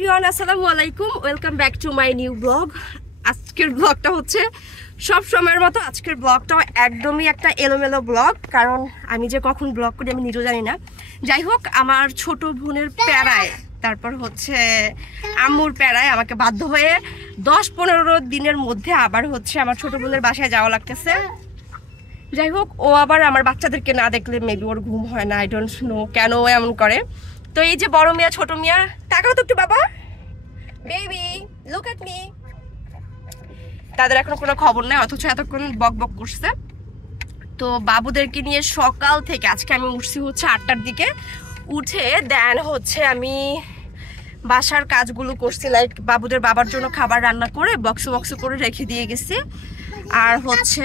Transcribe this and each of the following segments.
Everyone, আসসালামু আলাইকুম। Welcome back to my new blog. আজকের ব্লগটা হচ্ছে সব সময়ের মতো। আজকের ব্লগটাও একদমই একটা এলোমেলো ব্লগ, কারণ আমি যে কখন ব্লগ করি আমি নিজেও জানি না। যাই হোক, আমার ছোট বোনের প্যারায়, তারপর হচ্ছে আম্মুর প্যারায় আমাকে বাধ্য হয়ে 10-15 দিনের মধ্যে আবার হচ্ছে আমার ছোট বোনের বাসায় যাওয়া লাগতেছে। যাই হোক, ও আবার আমার বাচ্চাদেরকে না দেখলে মেবি ওর ঘুম হয় না। আই ডোন্ট নো কেন ও এমন করে। তো এই যে বড় মিয়া ছোট মিয়া, তাকাও তো একটু বাবা, বেবি লুক এট মি। তাদের এখনো কোনো খবর নেই, অথচ এতক্ষণ বক বক করছে। তো বাবুদেরকে নিয়ে সকাল থেকে আজকে আমি উঠছি হচ্ছে 8টার দিকে। উঠে দেন হচ্ছে আমি বাসার কাজগুলো করছি, লাইক বাবুদের বাবার জন্য খাবার রান্না করে বক্স করে রেখে দিয়ে গেছি। আর হচ্ছে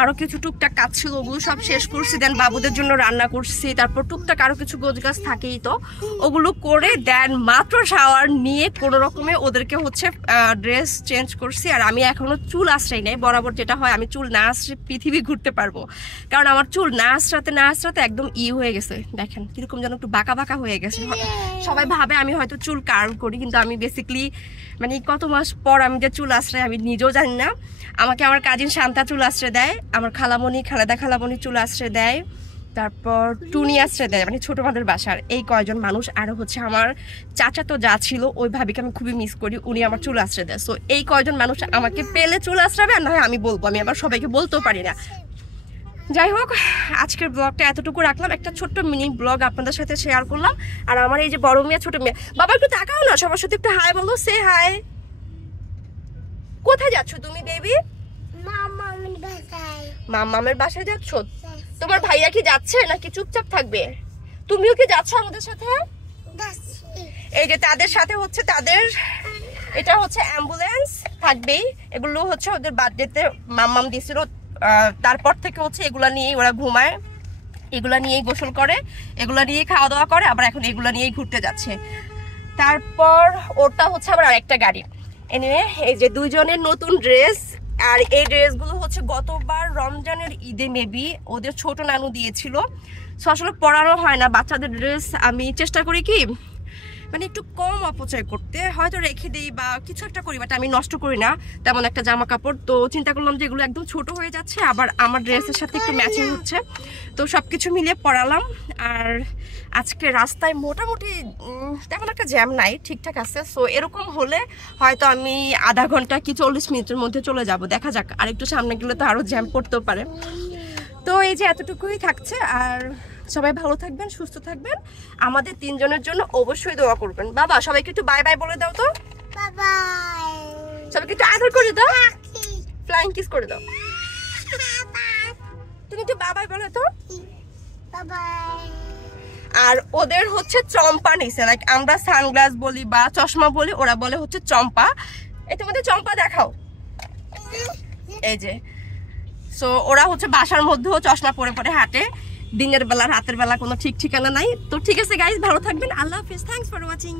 আরো কিছু টুকটাক কাজ ছিল, ওগুলো সব শেষ করছি। দেন বাবুদের জন্য রান্না করছি, তারপর টুকটাক আরো কিছু গোছগাছ থাকেই, তো ওগুলো করে দেন মাত্র শাওয়ার নিয়ে কোনো রকমে ওদেরকে হচ্ছে ড্রেস চেঞ্জ করছি। আর আমি এখনো চুল আশ্রাই নাই। বরাবর যেটা হয়, আমি চুল না আশ্রে পৃথিবী ঘুরতে পারবো, কারণ আমার চুল না আশ্রাতে একদম হয়ে গেছে। দেখেন কিরকম যেন একটু বাঁকা বাঁকা হয়ে গেছে। সবাই ভাবে আমি হয়তো চুল কার্ল করি, কিন্তু আমি বেসিক্যালি মানে কত মাস পর আমি যে চুল আশ্রয় আমি নিজেও জানি না। আমাকে আমার কাজিন শান্তা চুল আশ্রয় দেয়, আমার খালাদা খালামণি চুল আশ্রয় দেয়, তারপর টুনি আশ্রয় দেয়, মানে ছোট মাদের বাসার এই কয়জন মানুষ। আর হচ্ছে আমার চাচা তো যা ছিল ওই ভাবিকে আমি খুবই মিস করি, উনি আমার চুল আশ্রয় দেয়। সো এই কয়জন মানুষ আমাকে পেলে চুল আশ্রাবে, আর না হয় আমি বলবো, আমি আবার সবাইকে বলতেও পারি না। যাই হোক, আজকের ব্লগটা এতটুকু রাখলাম, একটা ছোট্ট মিনি ব্লগ আপনাদের সাথে শেয়ার করলাম। আর আমার এই যে বড় মেয়ে ছোট মেয়ে, বাবা একটু তাকাও না, সবার সাথে একটু হাই বলো, সে হাই। কোথায় যাচ্ছ তুমি বেবি? মামামের বাসায় যাচ্ছ? তোমার ভাইয়া কি যাচ্ছে নাকি চুপচাপ থাকবে? তুমিও কি যাচ্ছ আমাদের সাথে? এই যে তাদের সাথে হচ্ছে তাদের এটা হচ্ছে অ্যাম্বুলেন্স থাকবেই। এগুলো হচ্ছে ওদের বার্থডেতে মাম্মাম দিয়েছিল, তারপর থেকে হচ্ছে এগুলা নিয়েই ওরা ঘুমায়, এগুলা নিয়েই গোসল করে, এগুলা নিয়েই খাওয়া দাওয়া করে, আবার এখন এগুলা নিয়েই ঘুরতে যাচ্ছে। তারপর ওটা হচ্ছে আবার আরেকটা গাড়ি। এনিওয়ে, এই যে দুইজনের নতুন ড্রেস। আর এই ড্রেসগুলো হচ্ছে গতবার রমজানের ঈদে মেবি ওদের ছোট নানু দিয়েছিল। সো আসলে পরানো হয় না বাচ্চাদের ড্রেস। আমি চেষ্টা করি কি মানে একটু কম অপচয় করতে, হয়তো রেখে দিই বা কিছু একটা করি, বাট আমি নষ্ট করি না তেমন একটা জামা কাপড়। তো চিন্তা করলাম যে এগুলো একদম ছোট হয়ে যাচ্ছে, আবার আমার ড্রেসের সাথে একটু ম্যাচিং হচ্ছে, তো সব কিছু মিলিয়ে পরালাম। আর আজকে রাস্তায় মোটামুটি তেমন একটা জ্যাম নাই, ঠিকঠাক আছে। সো এরকম হলে হয়তো আমি আধা ঘন্টা কি 40 মিনিটের মধ্যে চলে যাব, দেখা যাক। আর একটু সামনে গেলে তো আরও জ্যাম পড়তেও পারে। তো এই যে এতটুকুই থাকছে। আর সবাই ভালো থাকবেন, সুস্থ থাকবেন, আমাদের তিনজনের জন্য অবশ্যই দোয়া করবেন। বাবা সবাইকে একটু বাই বাই বলে দাও তো, সবাইকে একটু আদর করে দাও, ফ্লাইং কিস করে দাও। তুমি একটু বাই বাই বলে তো। আর ওদের হচ্ছে চম্পা নিছে, লাইক আমরা সানগ্লাস বলি বা চশমা বলি, ওরা বলে হচ্ছে চম্পা। এই তোমাদের চম্পা দেখাও, এই যে। সো ওরা হচ্ছে বাসার মধ্যেও চশমা পরে পরে হাঁটে, দিনের বেলা রাতের বেলা কোনো ঠিক ঠিকানা নাই। তো ঠিক আছে গাইস, ভালো থাকবেন, আল্লাহ হাফেজ, থ্যাঙ্কস ফর ওয়াচিং।